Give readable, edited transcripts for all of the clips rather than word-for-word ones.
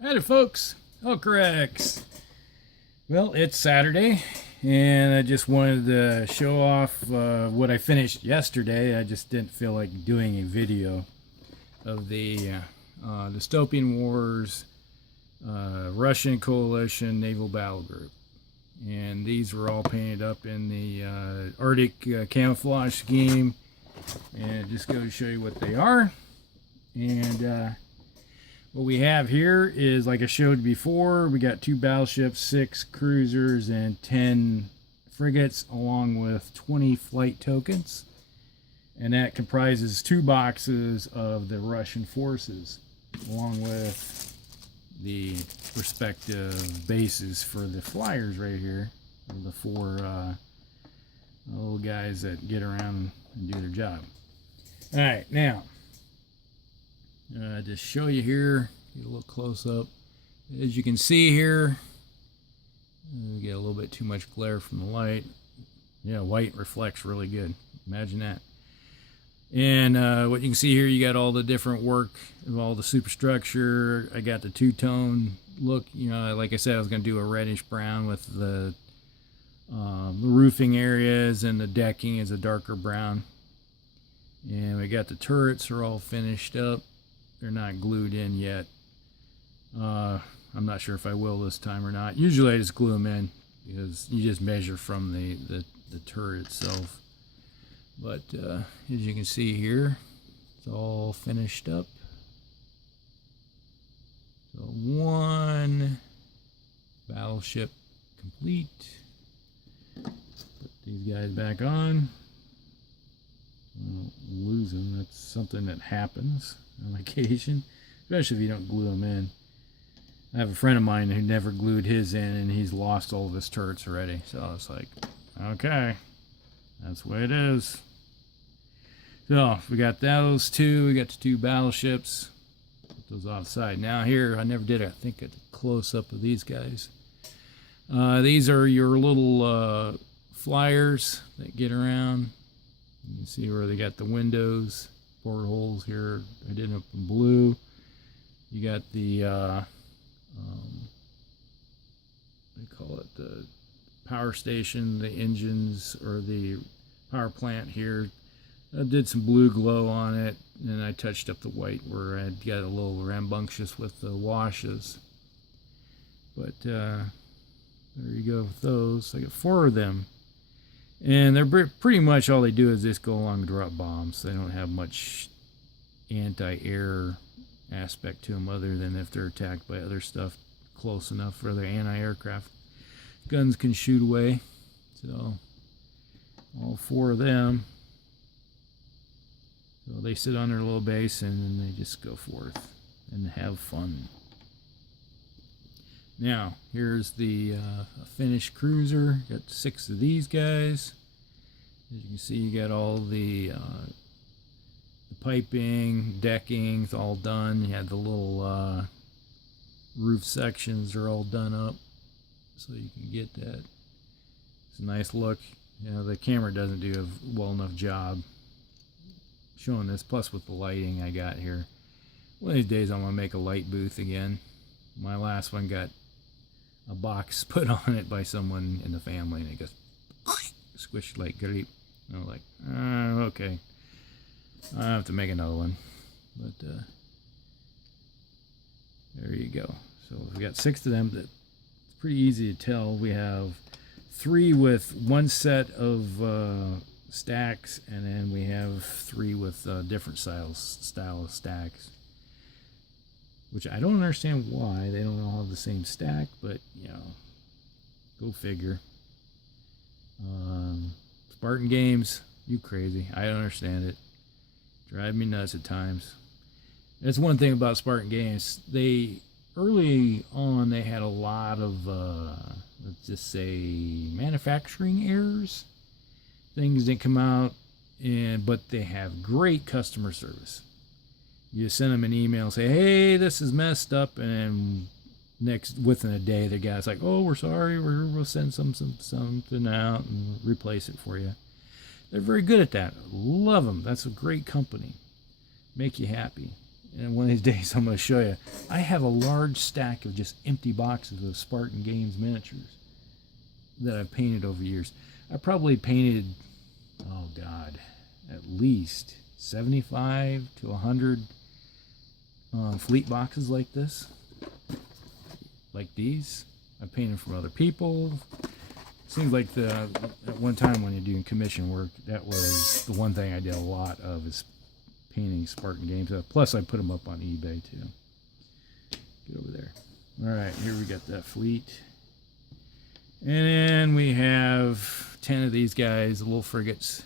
Howdy, folks. Correct. Well, it's Saturday, and I just wanted to show off what I finished yesterday. I just didn't feel like doing a video of the Dystopian Wars Russian Coalition Naval Battle Group. And these were all painted up in the Arctic camouflage scheme. And it just goes to show you what they are. And what we have here is, like I showed before, we got 2 battleships, 6 cruisers, and 10 frigates, along with 20 flight tokens. And that comprises 2 boxes of the Russian forces, along with the respective bases for the flyers right here, the 4 little guys that get around and do their job. All right, now just show you here, get a little close up. As you can see here, we get a little bit too much glare from the light. Yeah, white reflects really good. Imagine that. And what you can see here, you got all the different work of all the superstructure. I got the two-tone look. You know, like I said, I was going to do a reddish brown with the roofing areas, and the decking is a darker brown. And we got the turrets are all finished up. They're not glued in yet. I'm not sure if I will this time or not. Usually I just glue them in because you just measure from the turret itself. But as you can see here, it's all finished up. So 1 battleship complete. Put these guys back on. Don't lose them. That's something that happens on occasion, especially if you don't glue them in. I have a friend of mine who never glued his in, and he's lost all of his turrets already. So it's like, okay, that's the way it is. So we got those 2. We got the 2 battleships. Put those offside. Now here, I never did, I think, a close-up of these guys. These are your little flyers that get around. You can see where they got the windows, portholes here. I did them in blue. You got the they call it the power station, the engines, or the power plant here. I did some blue glow on it, and I touched up the white where I got a little rambunctious with the washes. But there you go with those. I got 4 of them. And they're pretty much all they do is just go along and drop bombs. They don't have much anti-air aspect to them, other than if they're attacked by other stuff close enough for their anti-aircraft guns can shoot away. So all 4 of them. So they sit on their little base, and then they just go forth and have fun. Now, here's the finished cruiser. Got 6 of these guys. As you can see, you got all the piping, decking, it's all done. You had the little roof sections are all done up, so you can get that. It's a nice look. You know, the camera doesn't do a well enough job showing this. Plus, with the lighting I got here, one of these days I'm gonna make a light booth again. My last one got a box put on it by someone in the family, and it goes squished like grape. And I'm like, okay, I have to make another one. But there you go. So we got 6 of them. It's pretty easy to tell. We have 3 with 1 set of stacks, and then we have 3 with different style of stacks. Which I don't understand why they don't all have the same stack, but you know, go figure. Spartan games, you crazy. I don't understand it. Drive me nuts at times. That's one thing about Spartan games. They early on they had a lot of let's just say manufacturing errors. Things didn't come out, but they have great customer service. You just send them an email and say, hey, this is messed up, and then within a day, the guy's like, oh, we're sorry, we'll send something out and replace it for you. They're very good at that. Love them. That's a great company. Make you happy. And one of these days I'm going to show you. I have a large stack of just empty boxes of Spartan Games miniatures that I've painted over years. I probably painted, oh God, at least 75 to 100 fleet boxes like this. Like these. I painted from other people. Seems like at one time when you're doing commission work, that was the one thing I did a lot of, is painting Spartan Games. Plus I put them up on eBay too. Get over there. Alright, here we got that fleet. And then we have 10 of these guys, the little frigates.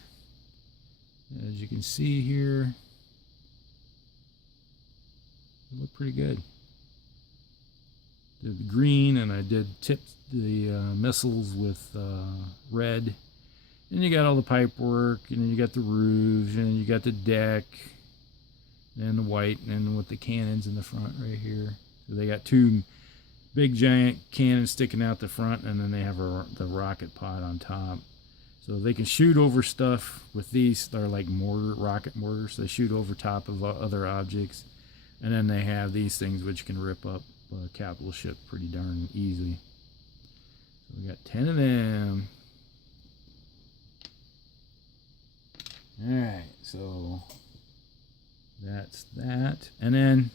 As you can see here, they look pretty good. Did the green, and I did tip the missiles with red. And you got all the pipe work, and then you got the roofs, and you got the deck, and the white, and with the cannons in the front right here. So they got two big giant cannons sticking out the front, and then they have the rocket pod on top. So they can shoot over stuff with these. They're like rocket mortars. They shoot over top of other objects. And then they have these things which can rip up a capital ship pretty darn easy. So we got 10 of them. Alright, so that's that. And then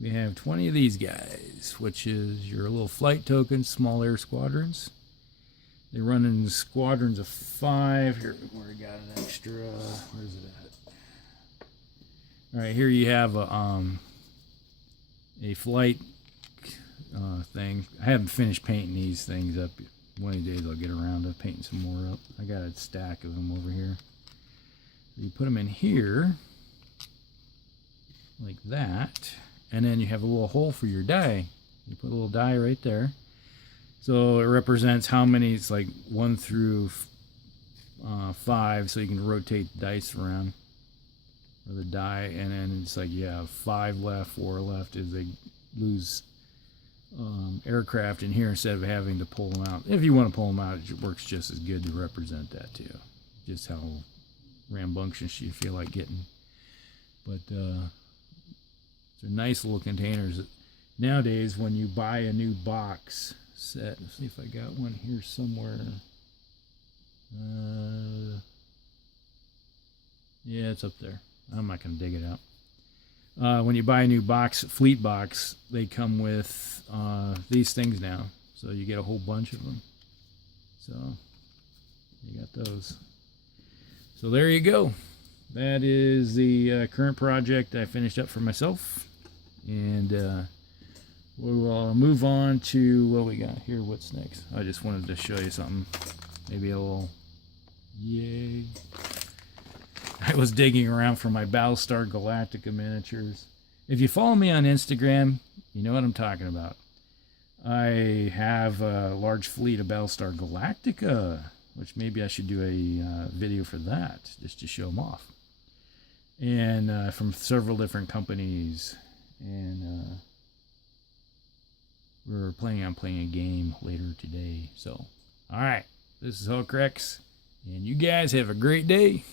we have 20 of these guys, which is your little flight tokens, small air squadrons. They run in squadrons of 5. Here, where I got an extra. Where's it at? All right, here you have a flight thing. I haven't finished painting these things up. One of these days I'll get around to painting some more up. I got a stack of them over here. You put them in here, like that, and then you have a little hole for your die. You put a little die right there. So it represents how many, it's like 1 through 5, so you can rotate the dice around, or the die, and then it's like you have 5 left, 4 left, as they lose aircraft in here instead of having to pull them out. If you want to pull them out, it works just as good to represent that too. Just how rambunctious you feel like getting. But they're nice little containers. Nowadays, when you buy a new box set, let's see if I got one here somewhere. Yeah, it's up there. I'm not going to dig it out. When you buy a new box, fleet box, they come with these things now. So you get a whole bunch of them. So you got those. So there you go. That is the current project I finished up for myself. And we'll move on to what we got here. What's next? I just wanted to show you something. Maybe a little yay. I was digging around for my Battlestar Galactica miniatures. If you follow me on Instagram, you know what I'm talking about. I have a large fleet of Battlestar Galactica, which maybe I should do a video for that, just to show them off. And from several different companies. And we're planning on playing a game later today. So, alright, this is Hulk Rex, and you guys have a great day.